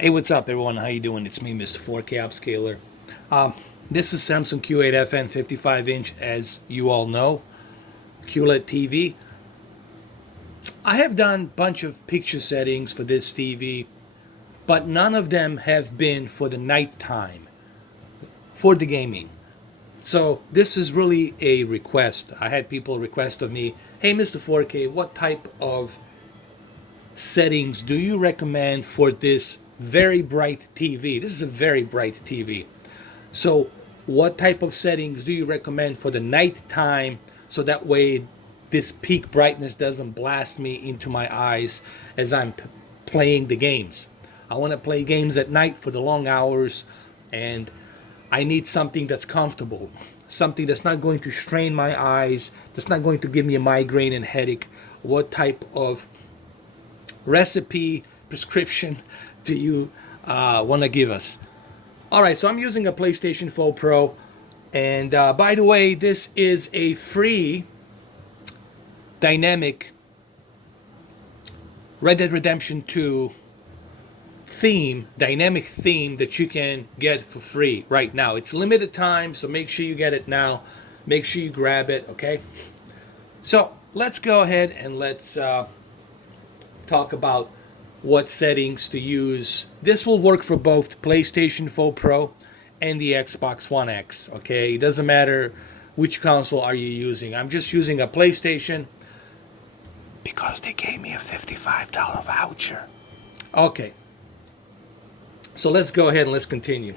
Hey, what's up, everyone? How you doing? It's me, Mr. 4K Upscaler. Um, this is Samsung Q8FN 55-inch, as you all know, QLED TV. I have done a bunch of picture settings for this TV, but none of them have been for the nighttime, for the gaming. So this is really a request. I had people request of me, hey, Mr. 4K, what type of settings do you recommend for this very bright TV? This is a very bright TV. So what type of settings do you recommend for the nighttime so that way this peak brightness doesn't blast me into my eyes as I'm playing the games? I want to play games at night for the long hours, and I need something that's comfortable, something that's not going to strain my eyes, that's not going to give me a migraine and headache. What type of recipe prescription do you want to give us? All right, so I'm using a PlayStation 4 Pro, and by the way, this is a free dynamic Red Dead Redemption 2 theme, dynamic theme that you can get for free right now. It's limited time, so make sure you get it now. Make sure you grab it, okay? So let's go ahead and let's talk about what settings to use. This will work for both PlayStation 4 Pro and the Xbox One X, okay? It doesn't matter which console are you using. I'm just using a PlayStation because they gave me a $55 voucher. Okay, so let's go ahead and let's continue.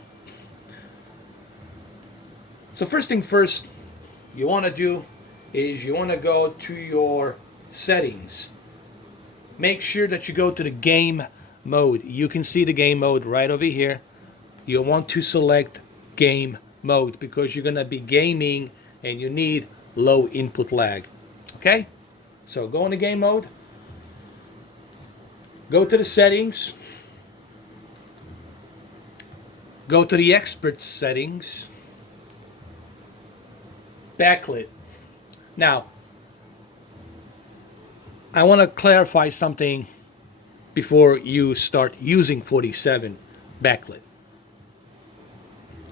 So first thing first, you want to do is you want to go to your settings. Make sure that you go to the game mode. You can see the game mode right over here. You want to select game mode because you're going to be gaming and you need low input lag. Okay? So go into game mode. Go to the settings. Go to the expert settings. Backlit. Now, I want to clarify something before you start using 47 backlit.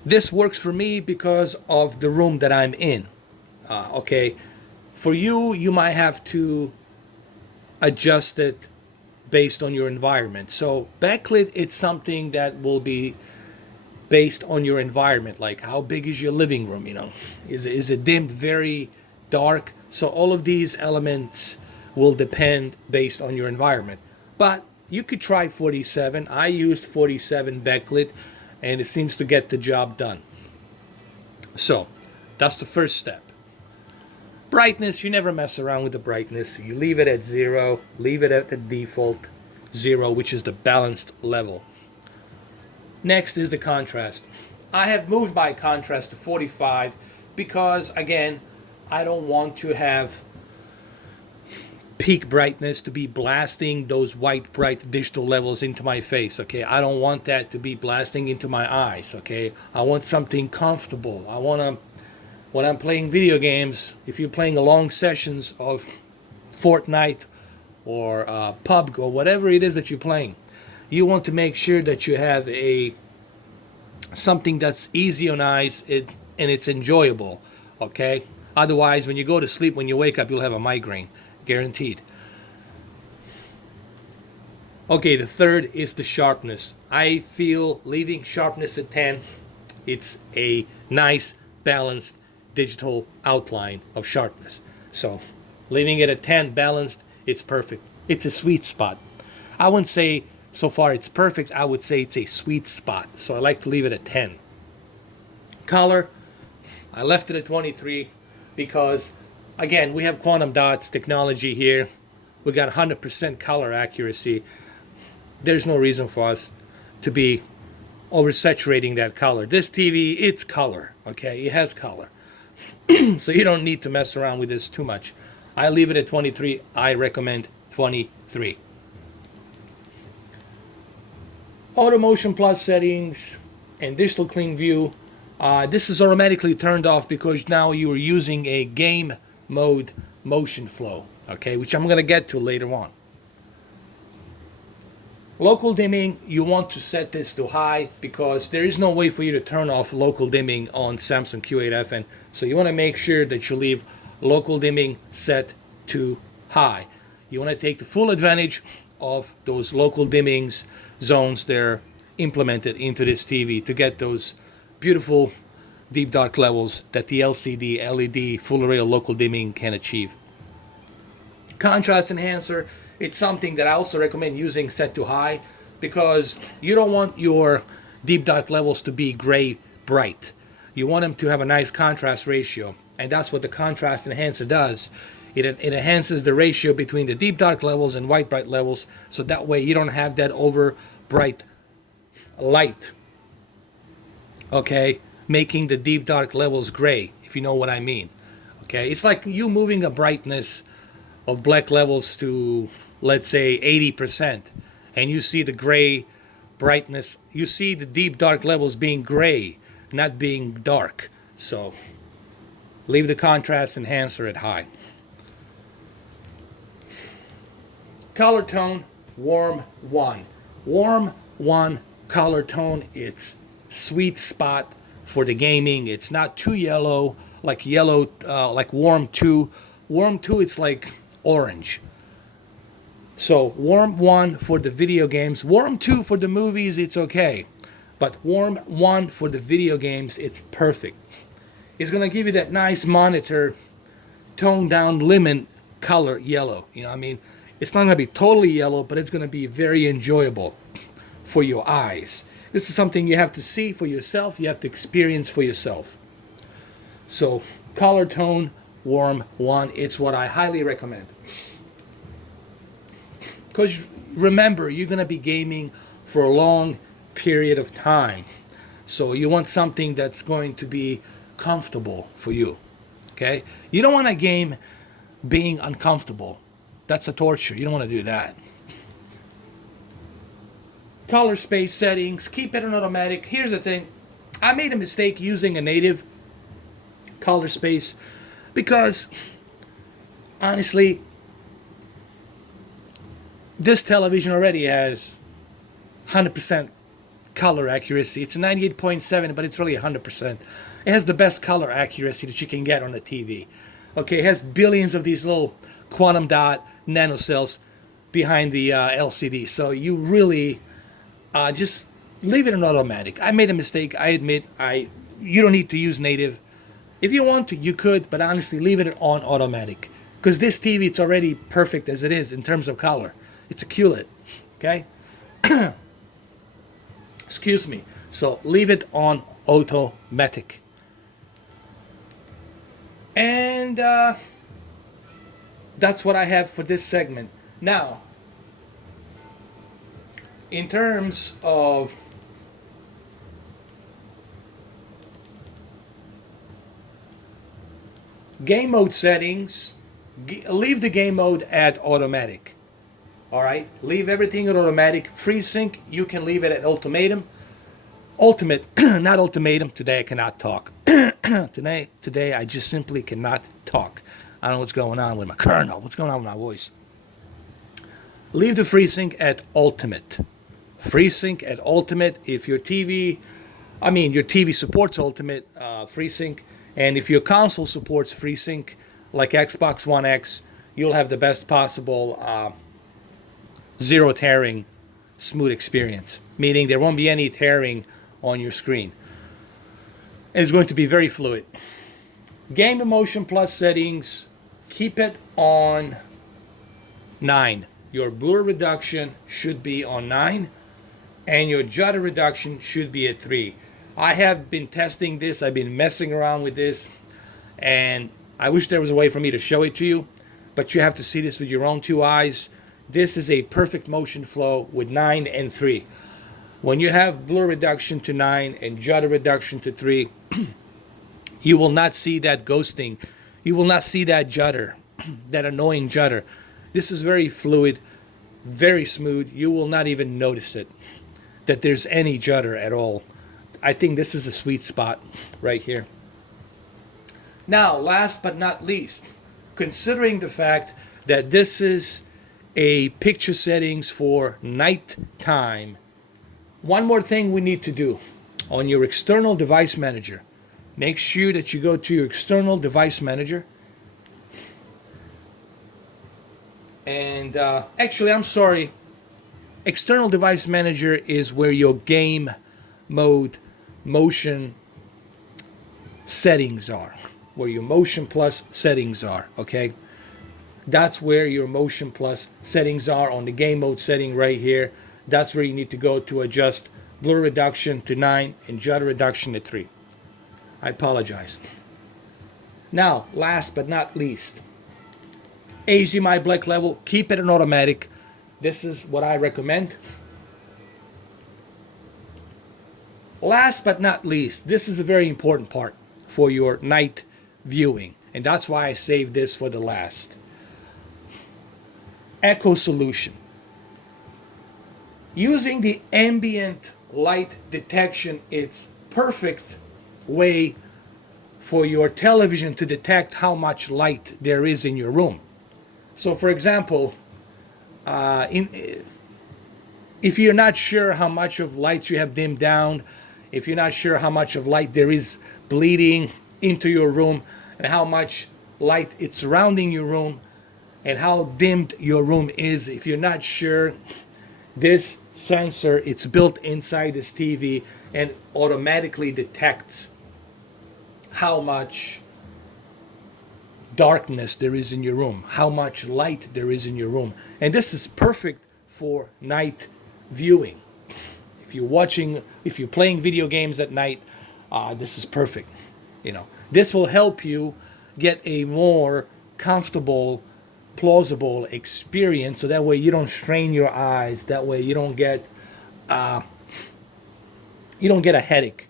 This works for me because of the room that I'm in. Okay, for you, you might have to adjust it based on your environment. So backlit, it's something that will be based on your environment, like how big is your living room, you know, is it dimmed, very dark? So all of these elements will depend based on your environment. But you could try 47. I used 47 backlit and it seems to get the job done. So that's the first step. Brightness, you never mess around with the brightness. You leave it at 0, leave it at the default 0, which is the balanced level. Next is the contrast. I have moved my contrast to 45 because, again, I don't want to have peak brightness to be blasting those white bright digital levels into my face. Okay, I don't want that to be blasting into my eyes. Okay, I want something comfortable. I want to, when I'm playing video games, if you're playing long sessions of Fortnite or PUBG or whatever it is that you're playing, you want to make sure that you have a something that's easy on eyes and it's enjoyable. Okay, otherwise when you go to sleep, when you wake up, you'll have a migraine. Guaranteed. Okay, the third is the sharpness. I feel leaving sharpness at 10, it's a nice balanced digital outline of sharpness. So leaving it at 10 balanced, it's perfect. It's a sweet spot. I wouldn't say so far it's perfect, I would say it's a sweet spot. So I like to leave it at 10. Color, I left it at 23 because, again, we have quantum dots technology here. We got 100% color accuracy. There's no reason for us to be oversaturating that color. This TV, it's color, okay? It has color. So you don't need to mess around with this too much. I leave it at 23. I recommend 23. Auto Motion Plus settings and Digital Clean View. This is automatically turned off because now you are using a game mode motion flow, okay, which I'm going to get to later on. Local dimming, you want to set this to high because there is no way for you to turn off local dimming on Samsung Q8FN. So you want to make sure that you leave local dimming set to high. You want to take the full advantage of those local dimmings zones that are implemented into this TV to get those beautiful deep dark levels that the LCD, LED, full array of local dimming can achieve. Contrast enhancer, it's something that I also recommend using set to high because you don't want your deep dark levels to be gray bright. You want them to have a nice contrast ratio, and that's what the contrast enhancer does. It enhances the ratio between the deep dark levels and white bright levels, so that way you don't have that over bright light, okay, making the deep dark levels gray, if you know what I mean. Okay, it's like you moving a brightness of black levels to, let's say, 80%, and you see the gray brightness, you see the deep dark levels being gray, not being dark. So leave the contrast enhancer at high. Color tone, warm 1. Warm 1 color tone, it's sweet spot for the gaming. It's not too yellow, like warm 2. Warm 2, it's like orange. So warm 1 for the video games, warm 2 for the movies, it's okay. But warm 1 for the video games, it's perfect. It's gonna give you that nice monitor, toned down lemon color yellow. You know what I mean? It's not gonna be totally yellow, but it's gonna be very enjoyable for your eyes. This is something you have to see for yourself, you have to experience for yourself. So color tone, warm 1, it's what I highly recommend. Because remember, you're going to be gaming for a long period of time. So you want something that's going to be comfortable for you. Okay? You don't want to game being uncomfortable. That's a torture. You don't want to do that. Colorspace settings, keep it on automatic. Here's the thing. I made a mistake using a native Colorspace because honestly, this television already has 100% color accuracy. It's a 98.7, but it's really 100%. It has the best color accuracy that you can get on the TV. Okay, it has billions of these little quantum dot nanocells behind the LCD. So you really just leave it on automatic. I made a mistake. I admit. You don't need to use native. If you want to, you could, but honestly, leave it on automatic. Because this TV, it's already perfect as it is in terms of color. It's a QLED, okay? Excuse me. So leave it on automatic. And that's what I have for this segment. Now, in terms of game mode settings, leave the game mode at automatic. All right, leave everything at automatic. FreeSync, you can leave it at ultimate, not ultimatum. Today I cannot talk. Today I just simply cannot talk. I don't know what's going on with my kernel. What's going on with my voice? Leave the FreeSync at ultimate. FreeSync at ultimate. If your TV, your TV supports ultimate FreeSync, and if your console supports FreeSync, like Xbox One X, you'll have the best possible zero tearing, smooth experience. Meaning there won't be any tearing on your screen. And it's going to be very fluid. Game Emotion Plus settings, keep it on 9. Your blur reduction should be on 9, and your judder reduction should be at 3. I have been testing this, I've been messing around with this, and I wish there was a way for me to show it to you, but you have to see this with your own two eyes. This is a perfect motion flow with 9 and 3. When you have blur reduction to 9 and judder reduction to 3, you will not see that ghosting. You will not see that judder, that annoying judder. This is very fluid, very smooth. You will not even notice it, that there's any judder at all. I think this is a sweet spot right here. Now, last but not least, considering the fact that this is a picture settings for night time. One more thing we need to do on your external device manager. Make sure that you go to your external device manager. And actually, I'm sorry. External device manager is where your game mode motion settings are, where your motion plus settings are, okay? That's where your motion plus settings are on the game mode setting right here. That's where you need to go to adjust blur reduction to 9 and judder reduction to 3. I apologize. Now, last but not least, HDMI black level, keep it in automatic. This is what I recommend. Last but not least, this is a very important part for your night viewing, and that's why I saved this for the last. Echo solution. Using the ambient light detection, it's perfect way for your television to detect how much light there is in your room. So for example, if you're not sure how much of lights you have dimmed down, if you're not sure how much of light there is bleeding into your room, and how much light it's surrounding your room, and how dimmed your room is, if you're not sure, this sensor, it's built inside this TV and automatically detects how much darkness there is in your room, how much light there is in your room. And this is perfect for night viewing. If you're playing video games at night, this is perfect. This will help you get a more comfortable, plausible experience, so that way you don't strain your eyes, that way you don't get a headache,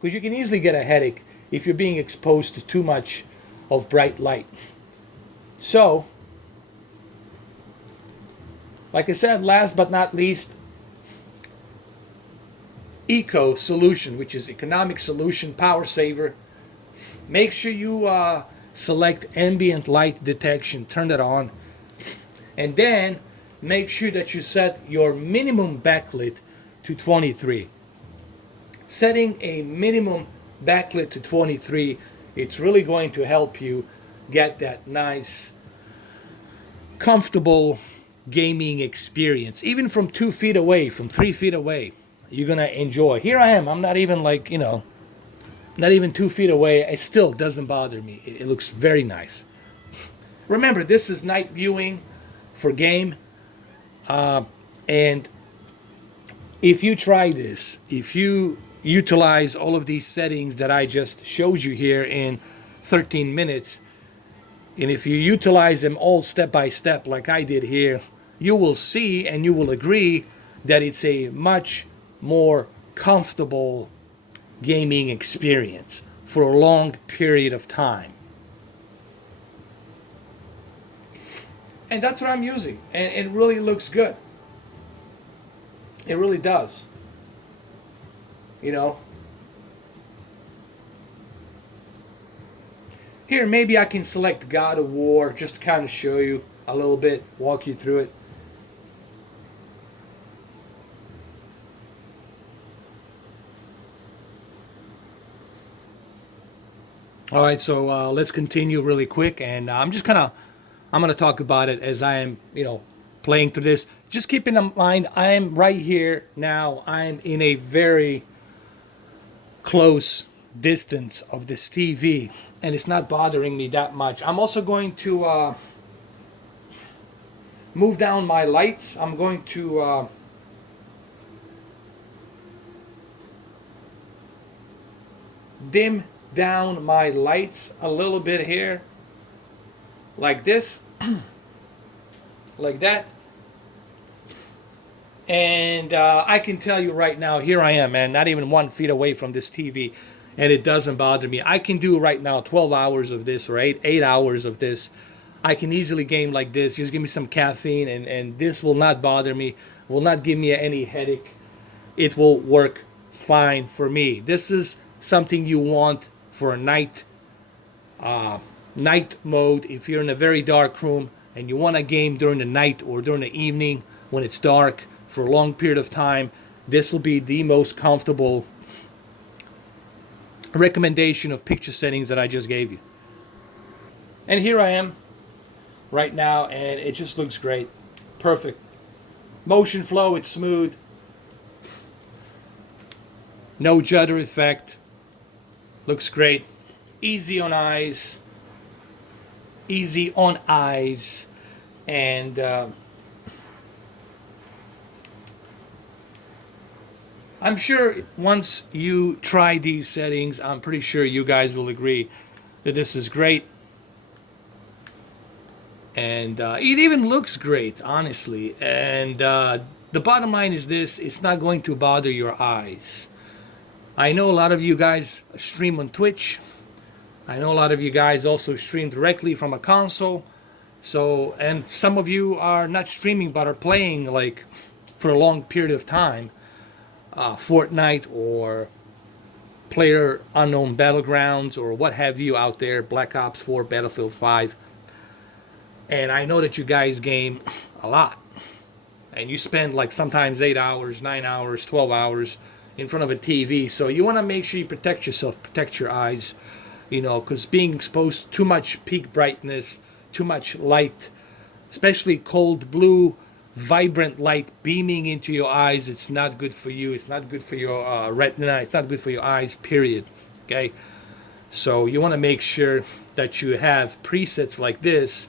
because you can easily get a headache if you're being exposed to too much of bright light. So, like I said, last but not least, eco solution, which is economic solution, power saver. Make sure you select ambient light detection, turn that on, and then make sure that you set your minimum backlit to 23. Setting a minimum backlit to 23, it's really going to help you get that nice, comfortable gaming experience. Even from 2 feet away, from 3 feet away, you're gonna enjoy. Here I am, I'm not even not even 2 feet away. It still doesn't bother me. It looks very nice. Remember, this is night viewing for game. And if you try this, if you utilize all of these settings that I just showed you here in 13 minutes, and if you utilize them all step by step like I did here, you will see and you will agree that it's a much more comfortable gaming experience for a long period of time. And that's what I'm using, and it really looks good. It really does. Here, maybe I can select God of War just to kind of show you a little bit, walk you through it. All right, so let's continue really quick, and I'm going to talk about it as I am, playing through this. Just keep in mind, I am right here now. I'm in a very close distance of this TV, and it's not bothering me that much. I'm also going to move down my lights. I'm going to dim down my lights a little bit here, like this, like that. And I can tell you right now, here I am, man, not even 1 feet away from this TV, and it doesn't bother me. I can do right now 12 hours of this, or 8 hours of this. I can easily game like this. Just give me some caffeine, and this will not bother me, will not give me any headache. It will work fine for me. This is something you want for a night mode. If you're in a very dark room, and you want to game during the night or during the evening when it's dark for a long period of time, this will be the most comfortable recommendation of picture settings that I just gave you. And here I am right now, and it just looks great. Perfect. Motion flow, it's smooth. No judder effect. Looks great. Easy on eyes. Easy on eyes. And I'm sure once you try these settings, I'm pretty sure you guys will agree that this is great. And it even looks great, honestly. And the bottom line is this: it's not going to bother your eyes. I know a lot of you guys stream on Twitch. I know a lot of you guys also stream directly from a console. So, and some of you are not streaming but are playing like for a long period of time, Fortnite or Player Unknown Battlegrounds or what have you out there, Black Ops 4, Battlefield 5. And I know that you guys game a lot. And you spend like sometimes 8 hours, 9 hours, 12 hours in front of a TV. So you want to make sure you protect yourself, protect your eyes, you know, because being exposed to too much peak brightness, too much light, especially cold blue, vibrant light beaming into your eyes, it's not good for you. It's not good for your retina. It's not good for your eyes, period. Okay? So you want to make sure that you have presets like this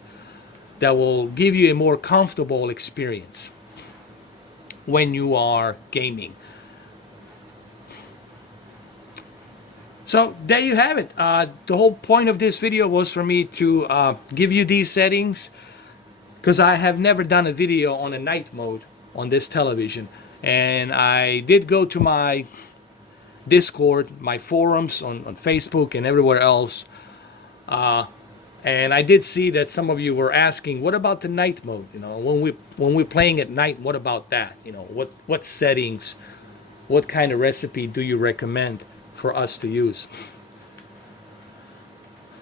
that will give you a more comfortable experience when you are gaming. So there you have it. The whole point of this video was for me to give you these settings, because I have never done a video on a night mode on this television. And I did go to my Discord, my forums on Facebook and everywhere else. And I did see that some of you were asking, what about the night mode? You know, when we're playing at night, what about that? You know, what settings, what kind of recipe do you recommend for us to use?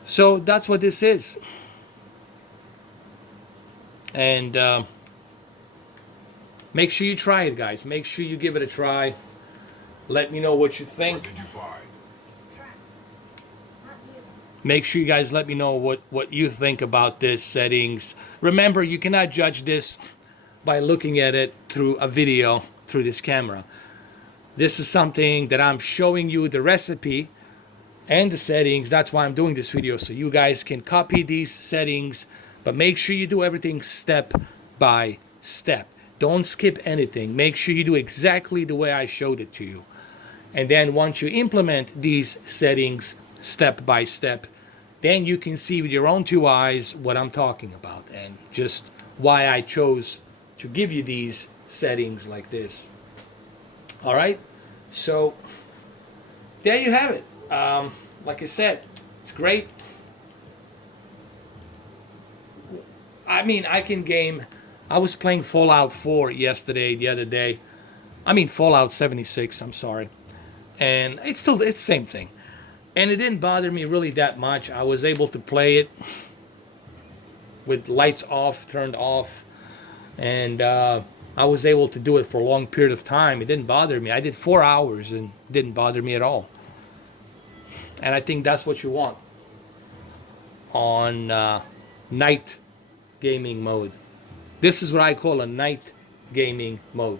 So that's what this is. And make sure you try it, guys. Make sure you give it a try. Let me know what you think. What did you find? Make sure you guys let me know what you think about this settings. Remember, you cannot judge this by looking at it through a video through this camera. This is something that I'm showing you the recipe and the settings. That's why I'm doing this video, so you guys can copy these settings, but make sure you do everything step by step. Don't skip anything. Make sure you do exactly the way I showed it to you. And then once you implement these settings step by step, then you can see with your own two eyes what I'm talking about and just why I chose to give you these settings like this. All right, so there you have it. Like I said, it's great. I mean, I can game. I was playing Fallout 4 yesterday, the other day. I mean, Fallout 76, I'm sorry. And it's the same thing. And it didn't bother me really that much. I was able to play it with lights off, turned off. And I was able to do it for a long period of time. It didn't bother me. I did 4 hours and it didn't bother me at all. And I think that's what you want on night gaming mode. This is what I call a night gaming mode.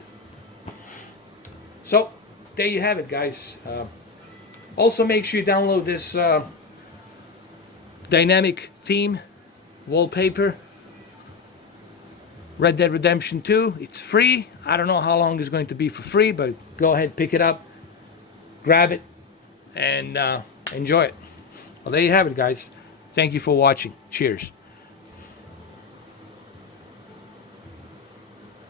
So there you have it, guys. Also, make sure you download this dynamic theme wallpaper, Red Dead Redemption 2. It's free. I don't know how long it's going to be for free, but go ahead, pick it up, grab it, and enjoy it. Well, there you have it, guys. Thank you for watching. Cheers.